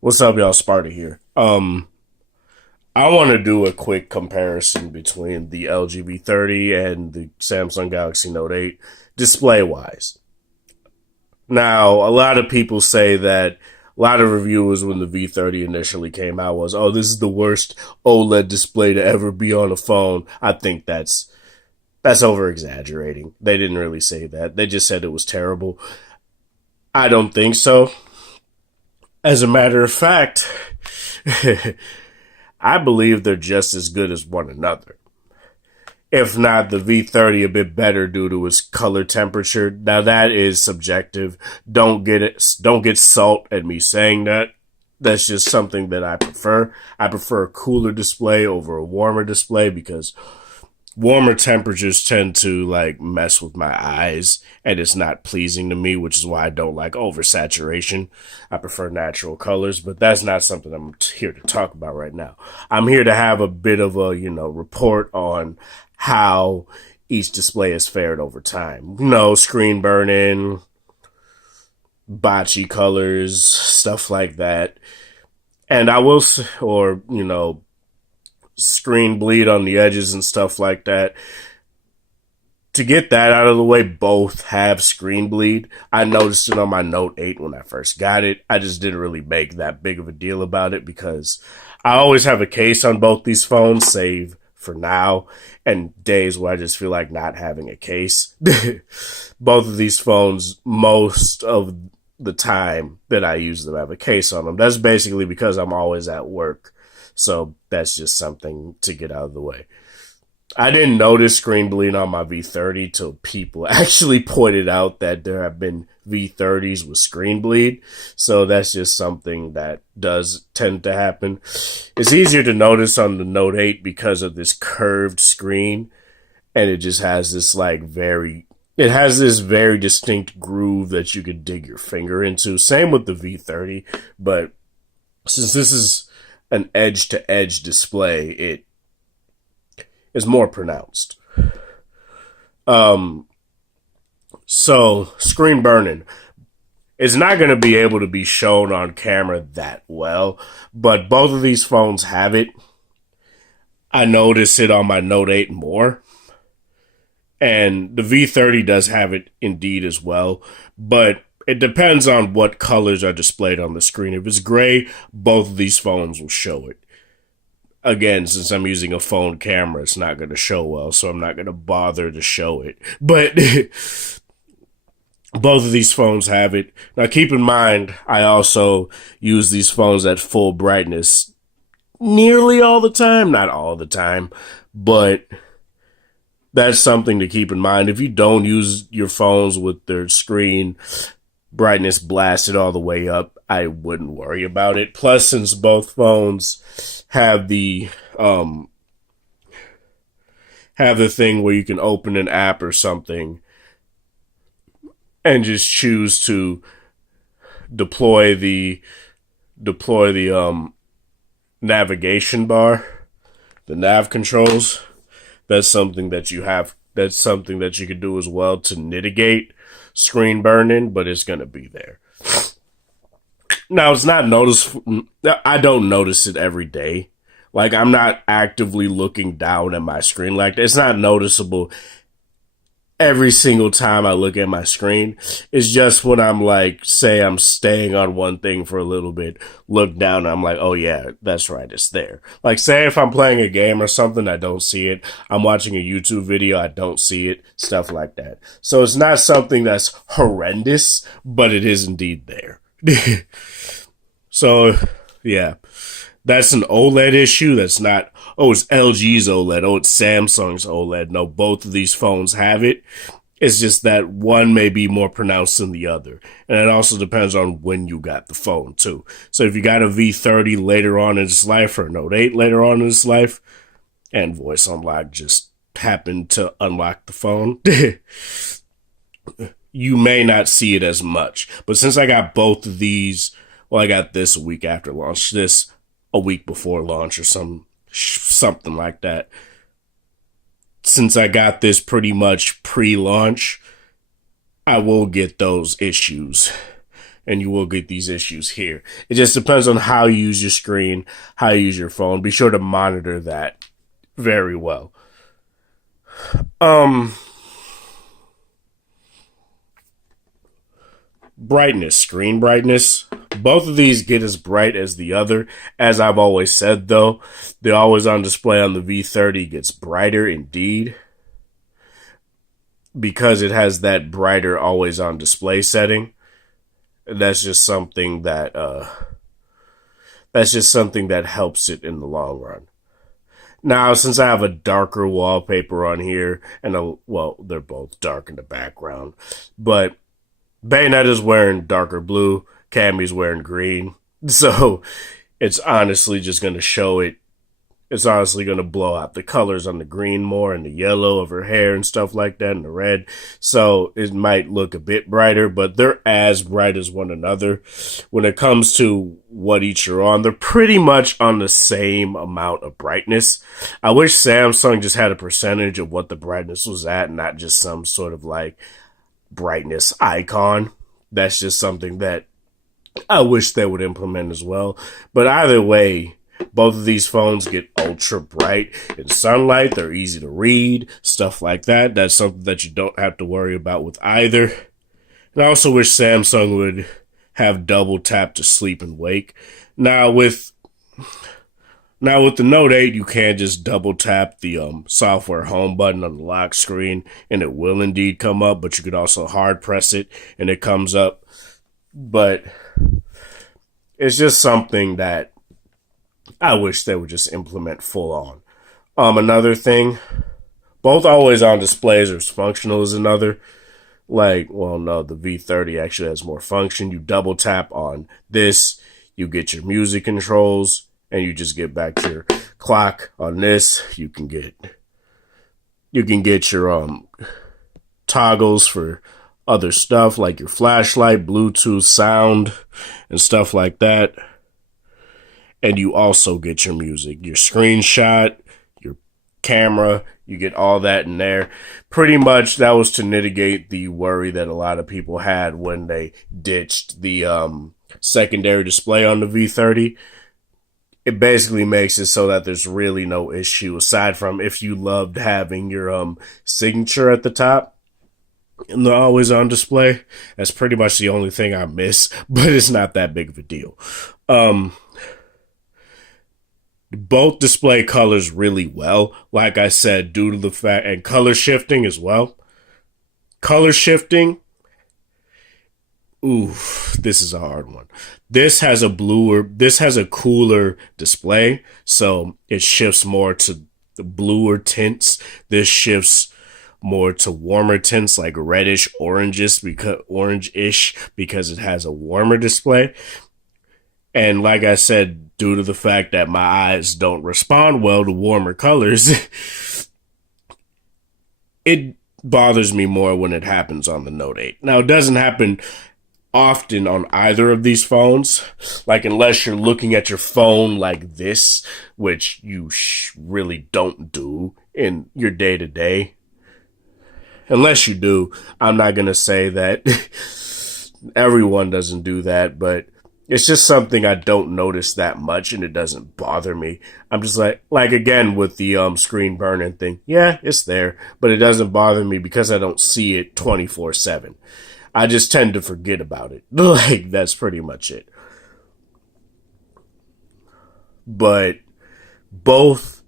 What's up, y'all? Sparta here. I want to do a quick comparison between the LG V30 and the Samsung Galaxy Note 8 display wise. Now, a lot of people say that a lot of reviewers when the V30 initially came out was, oh, this is the worst OLED display to ever be on a phone. I think that's over exaggerating. They didn't really say that. They just said it was terrible. I don't think so. As a matter of fact, I believe they're just as good as one another. If not, the V30 a bit better due to its color temperature. Now that is subjective. Don't get salt at me saying that. That's just something that I prefer. I prefer a cooler display over a warmer display because warmer temperatures tend to like mess with my eyes and it's not pleasing to me, which is why I don't like oversaturation. I prefer natural colors, but that's not something I'm here to talk about right now. I'm here to have a bit of a, report on how each display has fared over time. Screen burn-in, botchy colors, stuff like that. And I will, or, screen bleed on the edges and stuff like that. To get that out of the way, both have screen bleed. I noticed it on my Note 8 when I first got it. I just didn't really make that big of a deal about it because I always have a case on both these phones, save for now, and days where I just feel like not having a case. Both of these phones, most of the time that I use them, have a case on them. That's basically because I'm always at work. So that's just something to get out of the way. I didn't notice screen bleed on my V30 till people actually pointed out that there have been V30s with screen bleed. So that's just something that does tend to happen. It's easier to notice on the Note 8 because of this curved screen. And it just has this it has this very distinct groove that you could dig your finger into. Same with the V30. But since this is an edge-to-edge display, it is more pronounced. So screen burn-in is not going to be able to be shown on camera that well, but both of these phones have it. I notice it on my Note 8 more, and the V30 does have it indeed as well, but it depends on what colors are displayed on the screen. If it's gray, both of these phones will show it. Again, since I'm using a phone camera, it's not going to show well, so I'm not going to bother to show it. But both of these phones have it. Now, keep in mind, I also use these phones at full brightness nearly all the time. Not all the time, but that's something to keep in mind. If you don't use your phones with their screen brightness blasted all the way up, I wouldn't worry about it. Plus, since both phones have the thing where you can open an app or something and just choose to deploy the navigation bar, the nav controls. That's something that you could do as well to mitigate screen burn-in, but it's going to be there. Now, it's not noticeable. I don't notice it every day. Like, I'm not actively looking down at my screen like that. It's not noticeable every single time I look at my screen. It's just when I'm like, say I'm staying on one thing for a little bit, look down, and I'm like, oh yeah, that's right, it's there. Like, say if I'm playing a game or something, I don't see it. I'm watching a YouTube video, I don't see it, stuff like that. So it's not something that's horrendous, but it is indeed there. So, yeah. That's an OLED issue. That's not, oh, it's LG's OLED. Oh, it's Samsung's OLED. No, both of these phones have it. It's just that one may be more pronounced than the other. And it also depends on when you got the phone, too. So if you got a V30 later on in its life or a Note 8 later on in its life, and Voice Unlock just happened to unlock the phone, you may not see it as much. But since I got both of these, well, I got this a week after launch, this a week before launch or something like that. Since I got this pretty much pre-launch, I will get those issues. and you will get these issues here. It just depends on how you use your screen, how you use your phone. Be sure to monitor that very well. Brightness, screen brightness. Both of these get as bright as the other. As I've always said, though, the always on display on the V30 gets brighter indeed, because it has that brighter always on display setting. That's just something that helps it in the long run. Now, since I have a darker wallpaper on here, and well, they're both dark in the background, but Bayonetta's wearing darker blue, Cammy's wearing green, so it's honestly just going to show it. It's honestly going to blow out the colors on the green more and the yellow of her hair and stuff like that and the red. So it might look a bit brighter, but they're as bright as one another. When it comes to what each are on, they're pretty much on the same amount of brightness. I wish Samsung just had a percentage of what the brightness was at and not just some sort of like brightness icon. That's just something that I wish they would implement as well. But either way, both of these phones get ultra bright in sunlight. They're easy to read, stuff like that. That's something that you don't have to worry about with either. And I also wish Samsung would have double tap to sleep and wake. Now with the Note 8, you can just double tap the software home button on the lock screen, and it will indeed come up, but you could also hard press it, and it comes up. But it's just something that I wish they would just implement full on. Another thing, both always on displays are as functional as another. Like, well, no, the V30 actually has more function. You double tap on this, you get your music controls, and you just get back to your clock. On this, you can get your toggles for other stuff like your flashlight, Bluetooth, sound, and stuff like that. And you also get your music, your screenshot, your camera, you get all that in there. Pretty much that was to mitigate the worry that a lot of people had when they ditched the secondary display on the V30. It basically makes it so that there's really no issue, aside from if you loved having your signature at the top and the always on display. That's pretty much the only thing I miss, but it's not that big of a deal. Both display colors really well, like I said, due to the fact, and color shifting as well. Color shifting, ooh, this is a hard one. This has a cooler display, so it shifts more to the bluer tints. This shifts more to warmer tints like reddish, orange-ish because it has a warmer display. And like I said, due to the fact that my eyes don't respond well to warmer colors, it bothers me more when it happens on the Note 8. Now, it doesn't happen often on either of these phones, like unless you're looking at your phone like this, which you really don't do in your day-to-day. Unless you do, I'm not going to say that everyone doesn't do that, but it's just something I don't notice that much, and it doesn't bother me. I'm just like again with the screen burning thing. Yeah, it's there, but it doesn't bother me because I don't see it 24/7. I just tend to forget about it. Like, that's pretty much it. But both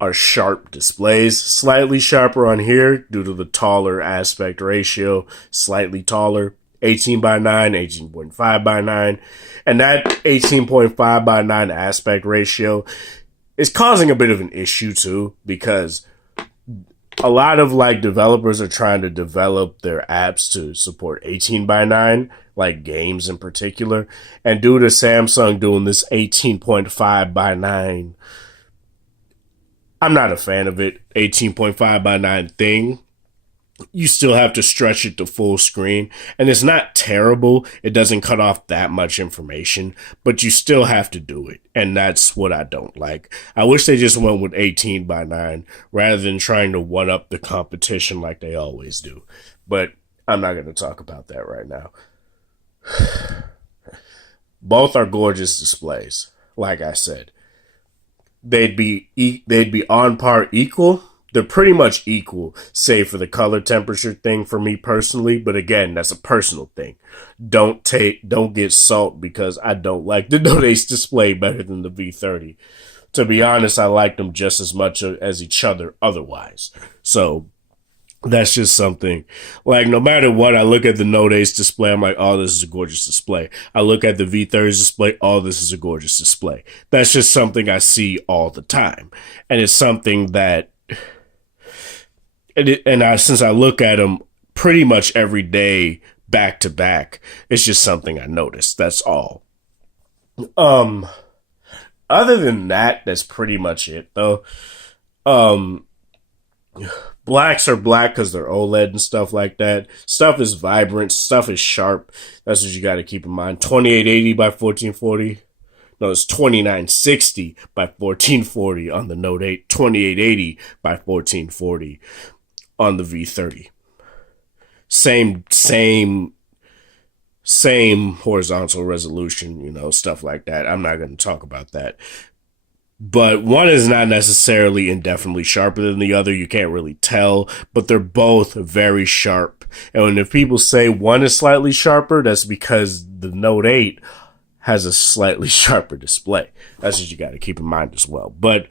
are sharp displays. Slightly sharper on here due to the taller aspect ratio. Slightly taller. 18:9, 18.5:9. And that 18.5:9 aspect ratio is causing a bit of an issue too, because a lot of developers are trying to develop their apps to support 18:9, like games in particular. And due to Samsung doing this 18.5:9, I'm not a fan of it. 18.5:9 thing. You still have to stretch it to full screen, and it's not terrible. It doesn't cut off that much information, but you still have to do it, and that's what I don't like. I wish they just went with 18:9 rather than trying to one-up the competition like they always do, but I'm not going to talk about that right now. Both are gorgeous displays. Like I said, they'd be on par equal. They're pretty much equal, save for the color temperature thing for me personally. But again, that's a personal thing. Don't get salt because I don't like the Note 8's display better than the V30. To be honest, I like them just as much as each other otherwise. So that's just something, like, no matter what, I look at the Note 8's display, I'm like, oh, this is a gorgeous display. I look at the V30's display, oh, this is a gorgeous display. That's just something I see all the time. And it's something that, since I look at them pretty much every day, back to back, it's just something I noticed. That's all. Other than that, that's pretty much it, though. Blacks are black because they're OLED and stuff like that. Stuff is vibrant. Stuff is sharp. That's what you got to keep in mind. 2880 by 1440. No, it's 2960 by 1440 on the Note 8. 2880 by 1440 on the V30. Same horizontal resolution, stuff like that. I'm not going to talk about that. But one is not necessarily indefinitely sharper than the other. You can't really tell, but they're both very sharp. And if people say one is slightly sharper, that's because the Note 8 has a slightly sharper display. That's what you got to keep in mind as well. But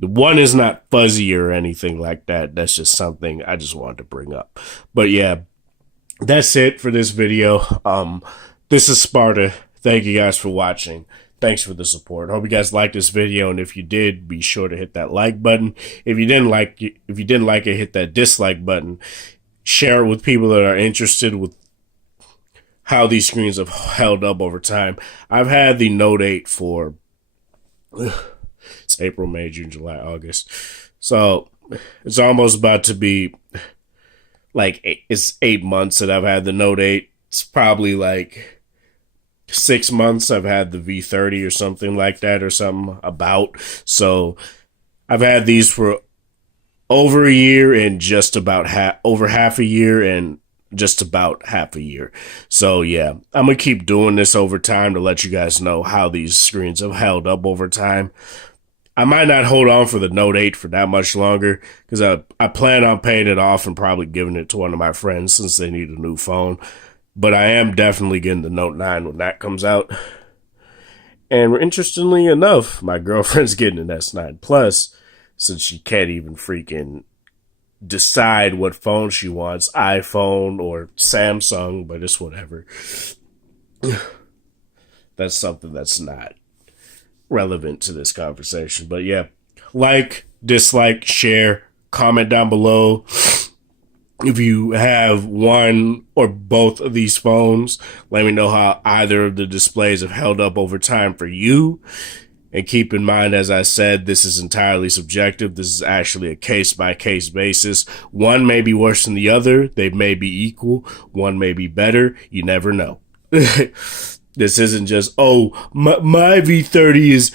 the one is not fuzzy or anything like that. That's just something I just wanted to bring up. But yeah, that's it for this video. This is Sparta. Thank you guys for watching. Thanks for the support. Hope you guys liked this video, and if you did, be sure to hit that like button. If you didn't like it, hit that dislike button. Share it with people that are interested with how these screens have held up over time. I've had the Note 8 for it's April, May, June, July, August. So it's almost about to be it's 8 months that I've had the Note 8. It's probably like 6 months I've had the V30 or something like that, or something about. So I've had these for over a year and just about over half a year and just about half a year. So yeah, I'm gonna keep doing this over time to let you guys know how these screens have held up over time. I might not hold on for the Note 8 for that much longer because I plan on paying it off and probably giving it to one of my friends since they need a new phone. But I am definitely getting the Note 9 when that comes out. And interestingly enough, my girlfriend's getting an S9 Plus since she can't even freaking decide what phone she wants, iPhone or Samsung, but it's whatever. That's something that's not relevant to this conversation. But yeah, like, dislike, share, comment down below. If you have one or both of these phones, let me know how either of the displays have held up over time for you. And keep in mind, as I said, this is entirely subjective. This is actually a case-by-case basis. One may be worse than the other. They may be equal. One may be better. You never know. This isn't just, oh, my V30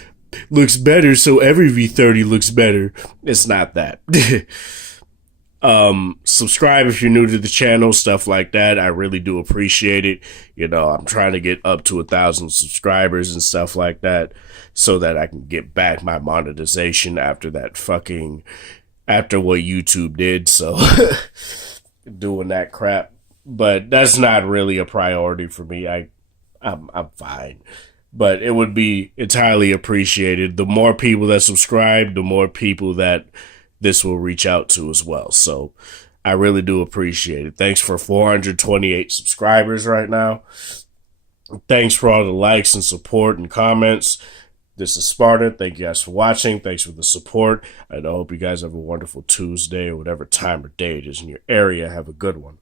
looks better, so every V30 looks better. It's not that. Subscribe if you're new to the channel, stuff like that. I really do appreciate it. I'm trying to get up to 1,000 subscribers and stuff like that so that I can get back my monetization after what YouTube did. So doing that crap, but that's not really a priority for me. I'm fine, but it would be entirely appreciated. The more people that subscribe, the more people that this will reach out to as well. So I really do appreciate it. Thanks for 428 subscribers right now. Thanks for all the likes and support and comments. This is Sparta. Thank you guys for watching. Thanks for the support. And I hope you guys have a wonderful Tuesday or whatever time or day it is in your area. Have a good one.